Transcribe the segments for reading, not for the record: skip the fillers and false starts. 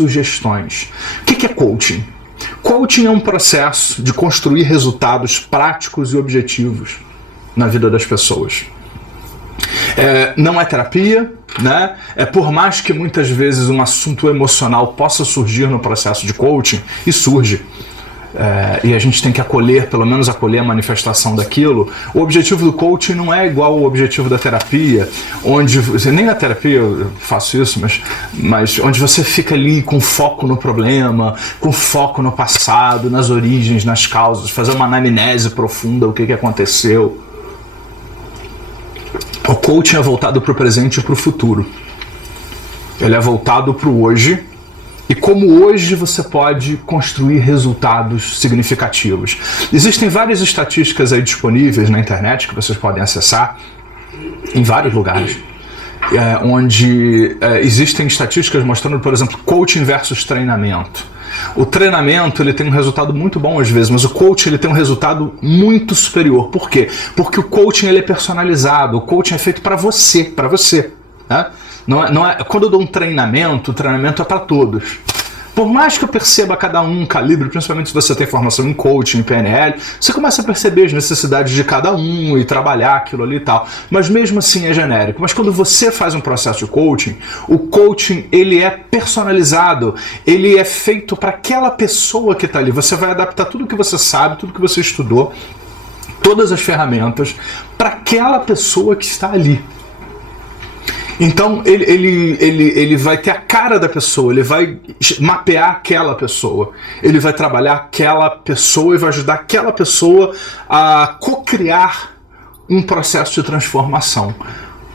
sugestões. O que é coaching? Coaching é um processo de construir resultados práticos e objetivos na vida das pessoas. Não é terapia, né? Por mais que muitas vezes um assunto emocional possa surgir no processo de coaching, e surge, e a gente tem que acolher, pelo menos acolher a manifestação daquilo. O objetivo do coaching não é igual ao objetivo da terapia, onde nem na terapia eu faço isso, mas onde você fica ali com foco no problema, com foco no passado, nas origens, nas causas, fazer uma anamnese profunda, o que aconteceu. O coaching é voltado para o presente e para o futuro. Ele é voltado para o hoje. E como hoje você pode construir resultados significativos. Existem várias estatísticas aí disponíveis na internet que vocês podem acessar em vários lugares, onde existem estatísticas mostrando, por exemplo, coaching versus treinamento. O treinamento ele tem um resultado muito bom às vezes, mas o coaching ele tem um resultado muito superior. Por quê? Porque o coaching ele é personalizado, o coaching é feito para você, né? Não é, quando eu dou um treinamento, o treinamento é para todos. Por mais que eu perceba cada um calibre, principalmente se você tem formação em coaching, em PNL, você começa a perceber as necessidades de cada um e trabalhar aquilo ali e tal. Mas mesmo assim é genérico. Mas quando você faz um processo de coaching, o coaching ele é personalizado, ele é feito para aquela pessoa que está ali. Você vai adaptar tudo que você sabe, tudo que você estudou, todas as ferramentas para aquela pessoa que está ali. Então ele vai ter a cara da pessoa, ele vai mapear aquela pessoa, ele vai trabalhar aquela pessoa e vai ajudar aquela pessoa a co-criar um processo de transformação.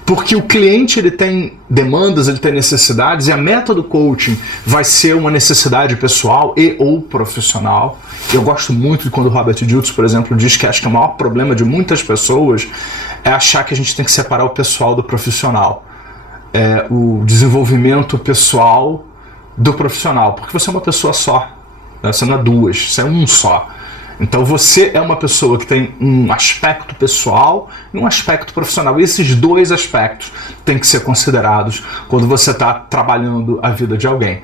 Porque o cliente ele tem demandas, ele tem necessidades, e a meta do coaching vai ser uma necessidade pessoal e ou profissional. Eu gosto muito de quando o Robert Dilts, por exemplo, diz que acho que o maior problema de muitas pessoas é achar que a gente tem que separar o pessoal do profissional. O desenvolvimento pessoal do profissional, porque você é uma pessoa só, né? Você não é duas, você é um só. Então você é uma pessoa que tem um aspecto pessoal e um aspecto profissional. E esses dois aspectos têm que ser considerados quando você está trabalhando a vida de alguém.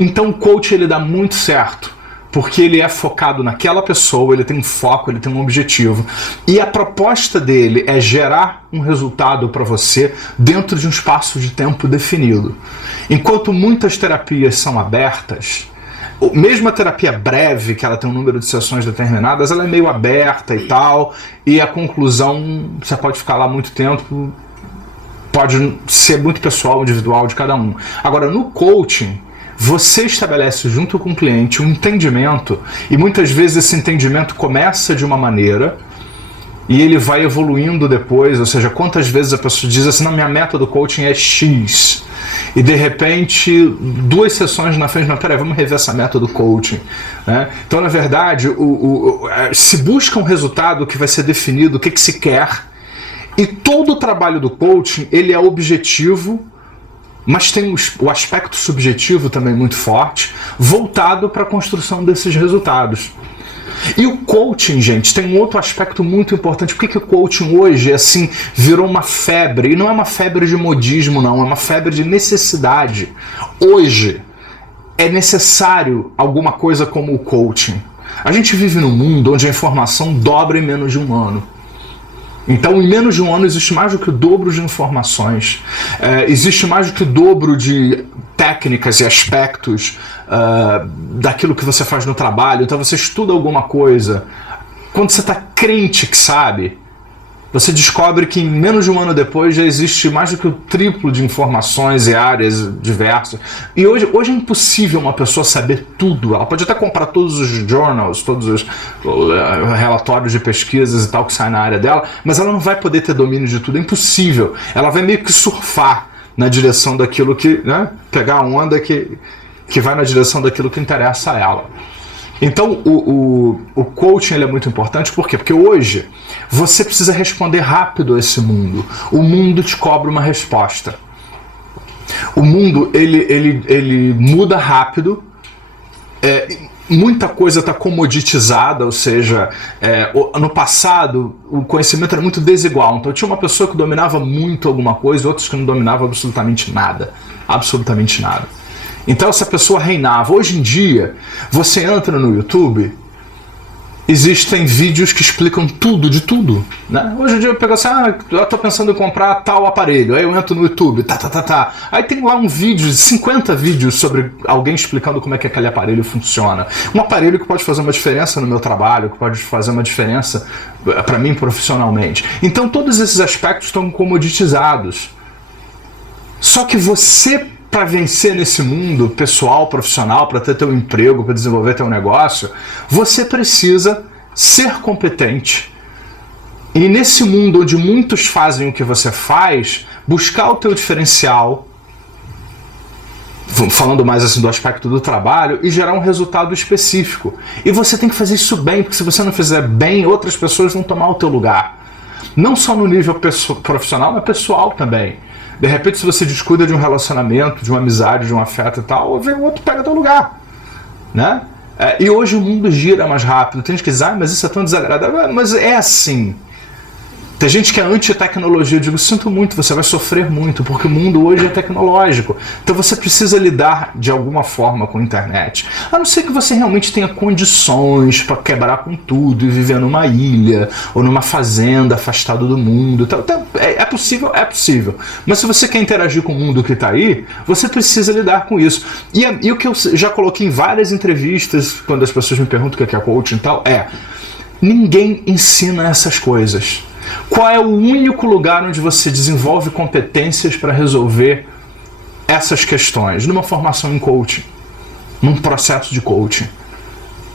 Então o coach ele dá muito certo, porque ele é focado naquela pessoa, ele tem um foco, ele tem um objetivo. E a proposta dele é gerar um resultado para você dentro de um espaço de tempo definido. Enquanto muitas terapias são abertas, mesmo a terapia breve, que ela tem um número de sessões determinadas, ela é meio aberta e tal, e a conclusão, você pode ficar lá muito tempo, pode ser muito pessoal, individual de cada um. Agora, no coaching, você estabelece junto com o cliente um entendimento, e muitas vezes esse entendimento começa de uma maneira e ele vai evoluindo depois, ou seja, quantas vezes a pessoa diz assim, não, minha meta do coaching é X, e de repente 2 sessões na frente, não, peraí, vamos rever essa meta do coaching, né? Então, na verdade, se busca um resultado que vai ser definido, o que se quer, e todo o trabalho do coaching, ele é objetivo, mas tem o aspecto subjetivo também muito forte, voltado para a construção desses resultados. E o coaching, gente, tem um outro aspecto muito importante. Por que o coaching hoje, assim, virou uma febre? E não é uma febre de modismo, não, é uma febre de necessidade. Hoje, é necessário alguma coisa como o coaching. A gente vive num mundo onde a informação dobra em menos de um ano. Então, em menos de um ano, existe mais do que o dobro de informações, existe mais do que o dobro de técnicas e aspectos daquilo que você faz no trabalho. Então, você estuda alguma coisa. Quando você está crente que sabe, você descobre que em menos de um ano depois já existe mais do que o triplo de informações e áreas diversas. E hoje é impossível uma pessoa saber tudo. Ela pode até comprar todos os journals, todos os relatórios de pesquisas e tal que saem na área dela, mas ela não vai poder ter domínio de tudo. É impossível. Ela vai meio que surfar na direção daquilo que, né, pegar a onda que vai na direção daquilo que interessa a ela. Então o coaching ele é muito importante, por quê? Porque hoje você precisa responder rápido a esse mundo. O mundo te cobra uma resposta. O mundo ele muda rápido, muita coisa está comoditizada, ou seja, no passado o conhecimento era muito desigual. Então tinha uma pessoa que dominava muito alguma coisa e outros que não dominavam absolutamente nada. Absolutamente nada. Então essa pessoa reinava. Hoje em dia, você entra no YouTube, existem vídeos que explicam tudo de tudo, né? Hoje em dia eu pego assim, eu tô pensando em comprar tal aparelho, aí eu entro no YouTube, aí tem lá um vídeo, 50 vídeos sobre alguém explicando como é que aquele aparelho funciona. Um aparelho que pode fazer uma diferença no meu trabalho, que pode fazer uma diferença para mim profissionalmente. Então todos esses aspectos estão comoditizados. Só que você, para vencer nesse mundo pessoal, profissional, para ter teu emprego, para desenvolver teu negócio, você precisa ser competente. E nesse mundo onde muitos fazem o que você faz, buscar o teu diferencial, falando mais assim do aspecto do trabalho, e gerar um resultado específico. E você tem que fazer isso bem, porque se você não fizer bem, outras pessoas vão tomar o teu lugar. Não só no nível profissional, mas pessoal também. De repente, se você descuida de um relacionamento, de uma amizade, de um afeto e tal, vem o outro pega teu lugar, né? E hoje o mundo gira mais rápido. Tem gente que diz, mas isso é tão desagradável. Mas é assim. Tem gente que é anti-tecnologia. Eu digo, sinto muito, você vai sofrer muito, porque o mundo hoje é tecnológico. Então você precisa lidar de alguma forma com a internet. A não ser que você realmente tenha condições para quebrar com tudo e viver numa ilha ou numa fazenda afastado do mundo. Então, é possível? É possível. Mas se você quer interagir com o mundo que está aí, você precisa lidar com isso. E o que eu já coloquei em várias entrevistas, quando as pessoas me perguntam o que é coaching e tal, ninguém ensina essas coisas. Qual é o único lugar onde você desenvolve competências para resolver essas questões? Numa formação em coaching, num processo de coaching.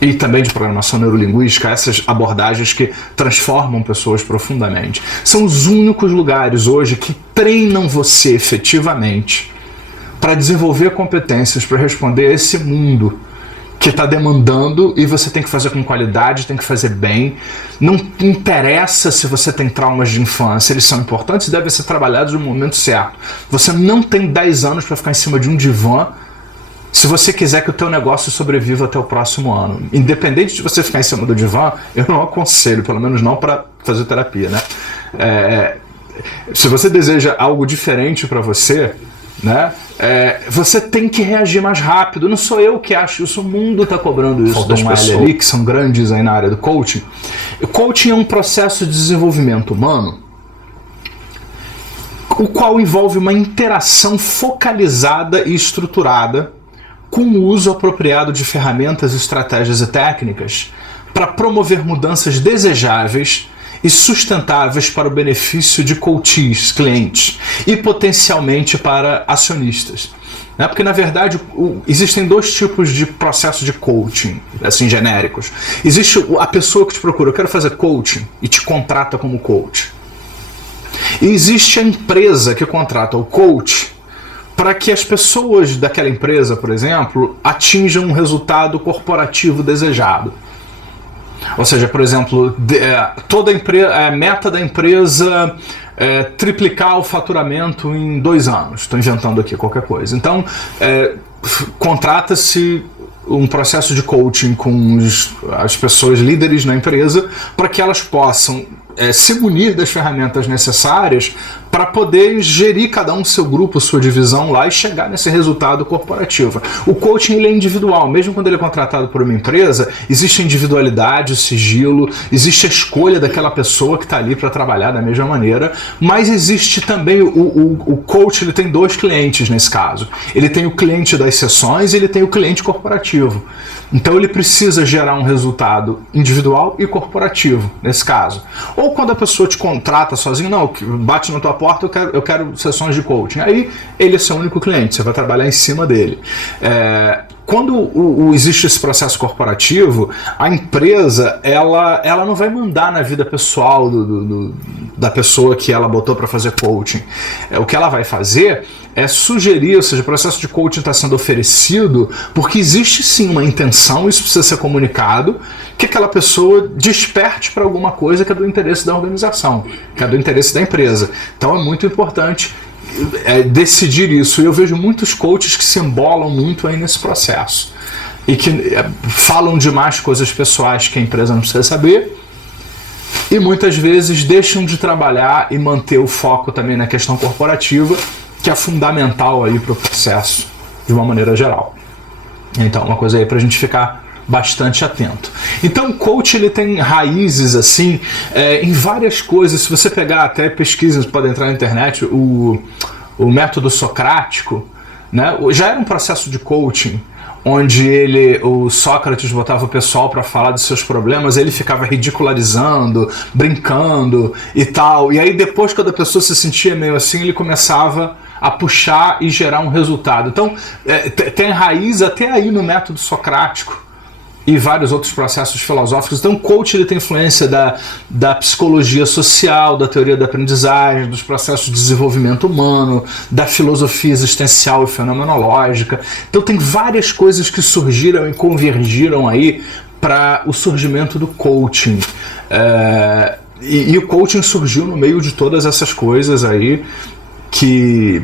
E também de programação neurolinguística, essas abordagens que transformam pessoas profundamente. São os únicos lugares hoje que treinam você efetivamente para desenvolver competências para responder a esse mundo que está demandando, e você tem que fazer com qualidade, tem que fazer bem. Não interessa se você tem traumas de infância, eles são importantes e devem ser trabalhados no momento certo. Você não tem 10 anos para ficar em cima de um divã se você quiser que o teu negócio sobreviva até o próximo ano. Independente de você ficar em cima do divã, eu não aconselho, pelo menos não para fazer terapia, né? Se você deseja algo diferente para você, né? Você tem que reagir mais rápido. Não sou eu que acho isso, o mundo está cobrando isso das pessoas ali, que são grandes aí na área do coaching. O coaching é um processo de desenvolvimento humano, o qual envolve uma interação focalizada e estruturada com o uso apropriado de ferramentas, estratégias e técnicas para promover mudanças desejáveis e sustentáveis para o benefício de coaches, clientes, e potencialmente para acionistas. Porque, na verdade, existem dois tipos de processo de coaching, assim, genéricos. Existe a pessoa que te procura, eu quero fazer coaching, e te contrata como coach. E existe a empresa que contrata o coach para que as pessoas daquela empresa, por exemplo, atinjam um resultado corporativo desejado. Ou seja, por exemplo, toda a meta da empresa é triplicar o faturamento em 2 anos. Estou inventando aqui qualquer coisa. Então, contrata-se um processo de coaching com as pessoas líderes na empresa para que elas possam se munir das ferramentas necessárias para poder gerir cada um seu grupo, sua divisão lá e chegar nesse resultado corporativo. O coaching ele é individual, mesmo quando ele é contratado por uma empresa, existe individualidade, o sigilo, existe a escolha daquela pessoa que está ali para trabalhar da mesma maneira, mas existe também o coach, ele tem 2 clientes nesse caso. Ele tem o cliente das sessões e ele tem o cliente corporativo. Então ele precisa gerar um resultado individual e corporativo, nesse caso. Ou quando a pessoa te contrata sozinho, não, bate na tua porta, eu quero sessões de coaching. Aí ele é seu único cliente, você vai trabalhar em cima dele. Quando existe esse processo corporativo, a empresa ela não vai mandar na vida pessoal da pessoa que ela botou para fazer coaching. O que ela vai fazer é sugerir, ou seja, o processo de coaching está sendo oferecido porque existe sim uma intenção, isso precisa ser comunicado, que aquela pessoa desperte para alguma coisa que é do interesse da organização, que é do interesse da empresa. Então é muito importante decidir isso. E eu vejo muitos coaches que se embolam muito aí nesse processo e que falam demais coisas pessoais que a empresa não precisa saber, e muitas vezes deixam de trabalhar e manter o foco também na questão corporativa, que é fundamental aí para o processo de uma maneira geral. Então, uma coisa aí para a gente ficar bastante atento. Então, o coach ele tem raízes assim em várias coisas. Se você pegar até pesquisas, pode entrar na internet, o método socrático, né, já era um processo de coaching, onde o Sócrates botava o pessoal para falar dos seus problemas, ele ficava ridicularizando, brincando e tal. E aí depois, quando a pessoa se sentia meio assim, ele começava a puxar e gerar um resultado. Então, tem raiz até aí no método socrático e vários outros processos filosóficos. Então, o coach ele tem influência da psicologia social, da teoria da aprendizagem, dos processos de desenvolvimento humano, da filosofia existencial e fenomenológica. Então, tem várias coisas que surgiram e convergiram aí para o surgimento do coaching. E o coaching surgiu no meio de todas essas coisas aí, de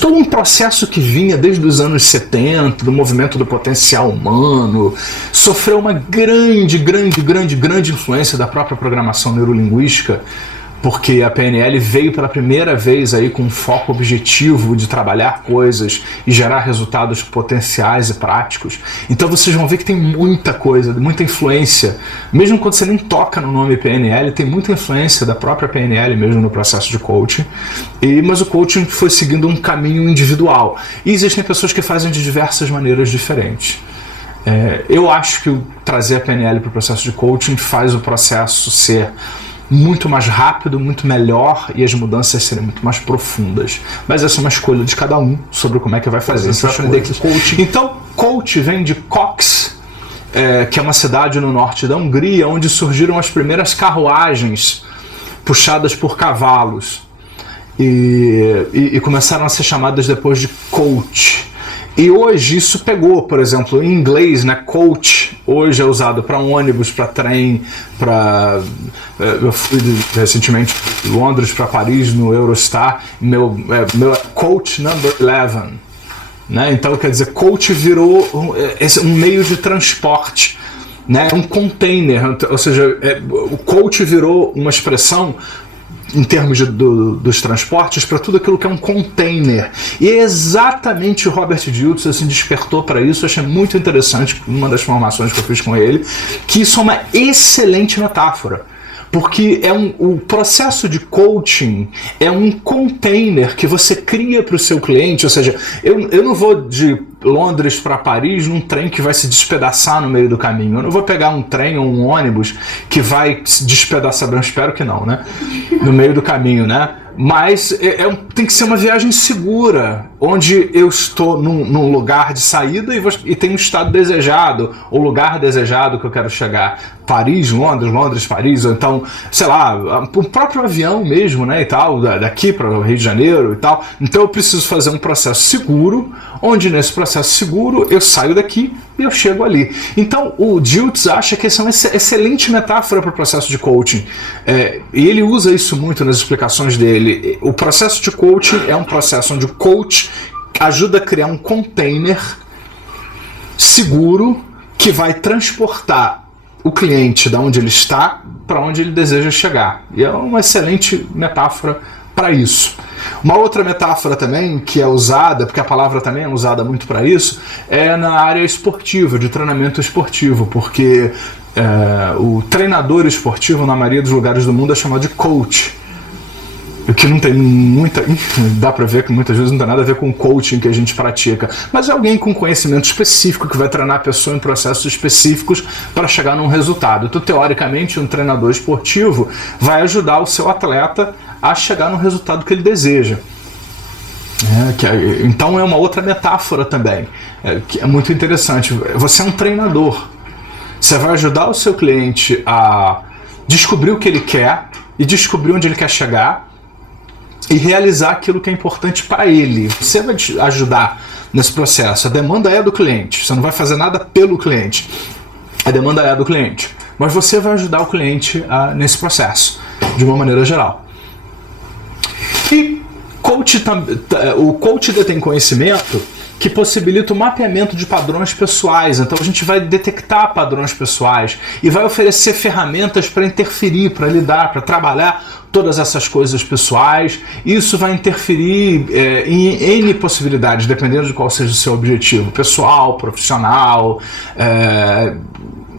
todo um processo que vinha desde os anos 70, do movimento do potencial humano, sofreu uma grande influência da própria programação neurolinguística, porque a PNL veio pela primeira vez aí com um foco objetivo de trabalhar coisas e gerar resultados potenciais e práticos. Então vocês vão ver que tem muita coisa, muita influência, mesmo quando você nem toca no nome PNL, tem muita influência da própria PNL mesmo no processo de coaching, mas o coaching foi seguindo um caminho individual. E existem pessoas que fazem de diversas maneiras diferentes. Eu acho que trazer a PNL para o processo de coaching faz o processo ser muito mais rápido, muito melhor e as mudanças serem muito mais profundas. Mas essa é uma escolha de cada um sobre como é que vai fazer essa coaching. Então, coach vem de Kocs, que é uma cidade no norte da Hungria, onde surgiram as primeiras carruagens puxadas por cavalos e começaram a ser chamadas depois de coach. E hoje isso pegou, por exemplo, em inglês, né, coach, hoje é usado para ônibus, para trem, eu fui recentemente de Londres para Paris no Eurostar, meu coach number 11, né? Então quer dizer, coach virou um meio de transporte, né? Um container, ou seja, o coach virou uma expressão em termos dos transportes, para tudo aquilo que é um container. E é exatamente o Robert Dilts assim, despertou para isso. Eu achei muito interessante, uma das formações que eu fiz com ele, que isso é uma excelente metáfora. Porque o processo de coaching é um container que você cria para o seu cliente, ou seja, eu não vou de Londres para Paris num trem que vai se despedaçar no meio do caminho. Eu não vou pegar um trem ou um ônibus que vai se despedaçar, eu espero que não, né? No meio do caminho, né? Mas tem que ser uma viagem segura, onde eu estou num lugar de saída e tem um estado desejado, ou lugar desejado que eu quero chegar. Paris, Londres, Paris, ou então, sei lá, o próprio avião mesmo, né, e tal, daqui para o Rio de Janeiro e tal. Então eu preciso fazer um processo seguro, onde nesse processo seguro eu saio daqui e eu chego ali. Então o Dilts acha que essa é uma excelente metáfora para o processo de coaching. E ele usa isso muito nas explicações dele. O processo de coaching é um processo onde o coach ajuda a criar um container seguro que vai transportar o cliente da onde ele está para onde ele deseja chegar. E é uma excelente metáfora para isso. Uma outra metáfora também que é usada, porque a palavra também é usada muito para isso, é na área esportiva, de treinamento esportivo, porque o treinador esportivo na maioria dos lugares do mundo é chamado de coach. O que não tem dá para ver que muitas vezes não tem nada a ver com o coaching que a gente pratica, mas é alguém com conhecimento específico que vai treinar a pessoa em processos específicos para chegar num resultado. Então, teoricamente, um treinador esportivo vai ajudar o seu atleta a chegar no resultado que ele deseja. Então é uma outra metáfora também, que é muito interessante. Você é um treinador, você vai ajudar o seu cliente a descobrir o que ele quer e descobrir onde ele quer chegar e realizar aquilo que é importante para ele. Você vai ajudar nesse processo. A demanda é do cliente. Você não vai fazer nada pelo cliente. A demanda é do cliente. Mas você vai ajudar o cliente nesse processo, de uma maneira geral. E o coach detém conhecimento que possibilita o mapeamento de padrões pessoais. Então a gente vai detectar padrões pessoais e vai oferecer ferramentas para interferir, para lidar, para trabalhar todas essas coisas pessoais. Isso vai interferir em N possibilidades, dependendo de qual seja o seu objetivo, pessoal, profissional,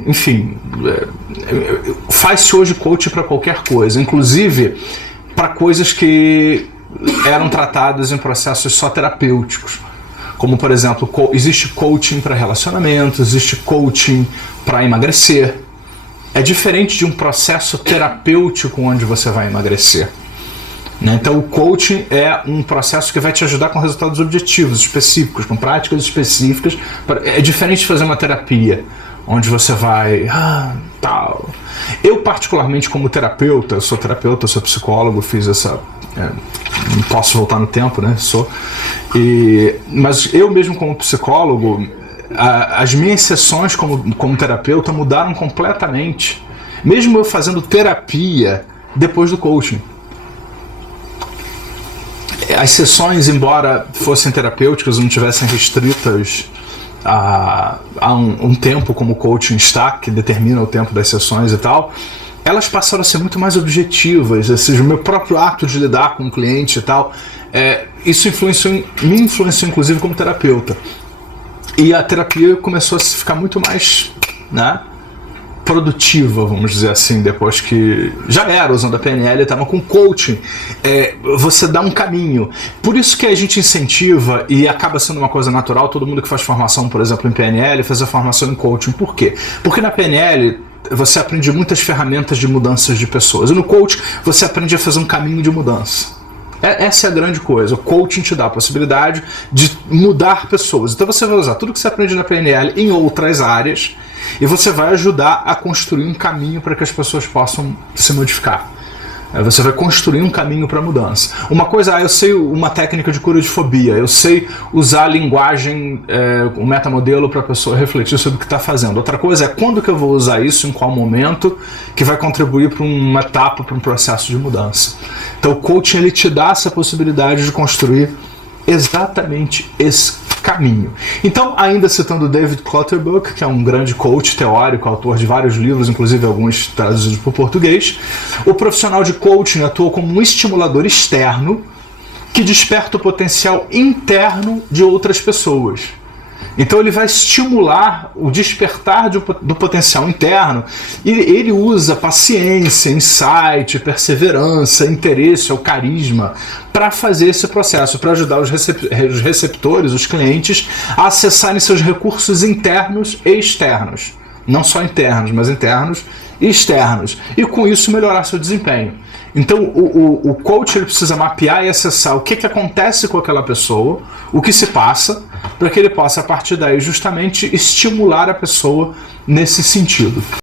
enfim. Faz-se hoje coaching para qualquer coisa, inclusive para coisas que eram tratadas em processos só terapêuticos. Como, por exemplo, existe coaching para relacionamentos, existe coaching para emagrecer. É diferente de um processo terapêutico onde você vai emagrecer. Né? Então, o coaching é um processo que vai te ajudar com resultados objetivos, específicos, com práticas específicas. É diferente de fazer uma terapia, onde você vai... tal. Eu, particularmente, como terapeuta, eu sou psicólogo, fiz essa... não posso voltar no tempo, né? Mas eu mesmo como psicólogo, as minhas sessões como terapeuta mudaram completamente, mesmo eu fazendo terapia depois do coaching. As sessões, embora fossem terapêuticas, não tivessem restritas a um tempo como o coaching está, que determina o tempo das sessões e tal, elas passaram a ser muito mais objetivas, ou seja, o meu próprio ato de lidar com o cliente e tal, isso me influenciou inclusive como terapeuta. E a terapia começou a ficar muito mais, né, produtiva, vamos dizer assim, depois que já era usando a PNL, estava com coaching. Você dá um caminho. Por isso que a gente incentiva, e acaba sendo uma coisa natural, todo mundo que faz formação, por exemplo, em PNL, faz a formação em coaching. Por quê? Porque na PNL você aprende muitas ferramentas de mudanças de pessoas. E no coaching você aprende a fazer um caminho de mudança. Essa é a grande coisa. O coaching te dá a possibilidade de mudar pessoas. Então você vai usar tudo que você aprende na PNL em outras áreas e você vai ajudar a construir um caminho para que as pessoas possam se modificar. Você vai construir um caminho para a mudança. Uma coisa, eu sei uma técnica de cura de fobia, eu sei usar a linguagem, um metamodelo para a pessoa refletir sobre o que está fazendo. Outra coisa é quando que eu vou usar isso, em qual momento, que vai contribuir para uma etapa, para um processo de mudança. Então o coaching ele te dá essa possibilidade de construir exatamente esse caminho. Então, ainda citando David Clutterbuck, que é um grande coach teórico, autor de vários livros, inclusive alguns traduzidos para o português, o profissional de coaching atua como um estimulador externo que desperta o potencial interno de outras pessoas. Então ele vai estimular o despertar do potencial interno e ele usa paciência, insight, perseverança, interesse, o carisma para fazer esse processo, para ajudar os receptores, os clientes, a acessarem seus recursos internos e externos. Não só internos, mas internos e externos. E com isso melhorar seu desempenho. Então o coach ele precisa mapear e acessar o que acontece com aquela pessoa, o que se passa, para que ele possa, a partir daí, justamente estimular a pessoa nesse sentido.